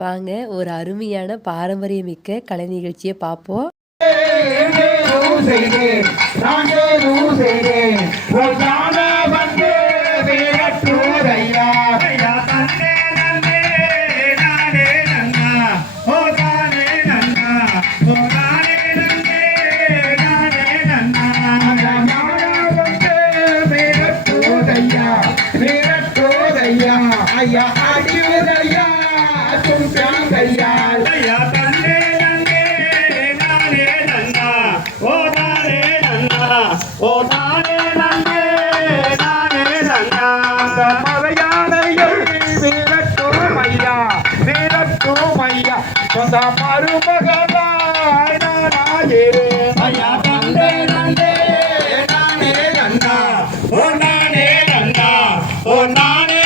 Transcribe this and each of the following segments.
வாங்க ஒரு அருமையான பாரம்பரியமிக்க கலை நிகழ்ச்சியை பார்ப்போம். ஐயா அடிவதையா தும்பியால் ஐயா தன்னே நன்னே நானே நன்னா ஓ நானே நன்னா ஓ நானே நன்னே நானே நன்னா மலையாளையை வீரத்தோம் ஐயா வீரத்தோம் ஐயா சொந்த மருமகளாய் நானாயே ஐயா தன்னே நன்னே நானே நன்னா ஓ நானே நன்னா ஓ நானே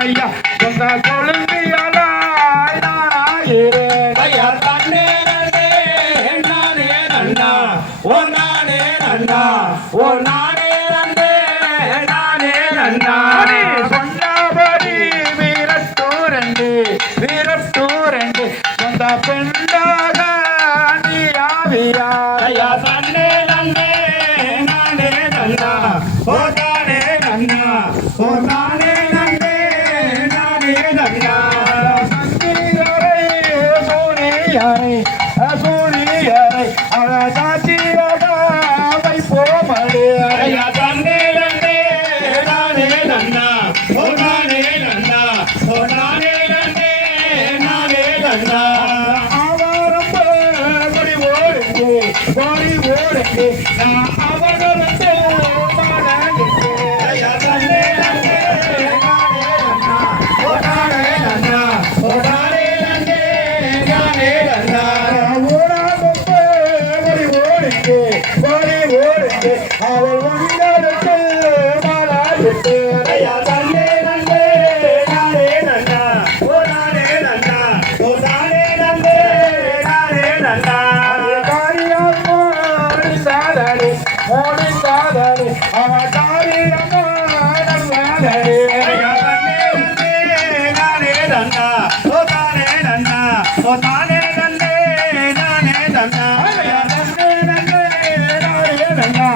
ஐயா சொந்த கொழுந்தியலாய் நானாயிரே ஐயா தன்னே நன்னே நானே நன்னா ஓ நானே நன்னா ஓ நானே நன்னே நானே நன்னா சொன்னபடி வீரத்தூரண்டு வீரத்தூரண்டு சொந்த பெண்ணாக நீயாவியா ஐயா தன்னே நன்னே நானே நன்னா ஓ நானே நன்னா ஓ நானே சூரியரை அழகாட்சியை போமடே ஐயா தன்னே நன்னே நானே நன்னா ஓ நானே நன்னா ஓ நானே நன்னே நானே நன்னா அவரம் கொடி ஓடுங்க கொடி ஓடுங்க நான் அவர்களுக்கு ஐயா தன்னே நன்னே நானே நன்னா ஓ நானே நன்னா ஓ நானே நன்னே நானே நன்னா அவள் உங்களுக்கு மாலாயிட்டு ஐயா தன்னே நன்னே நானே நன்னா ஓ நானே நன்னா ஓ நானே நன்னே நானே நன்னா காரியம்மா சாதனை மோடி சாதனை அவ காரியம்மா சாதனை ஐயா தன்னே நன்னே நானே நன்னா ஓ நானே நன்னா ஓ நானே நன்னே நானே நன்னா ஐயா தன்னே நன்னே நானே நன்னா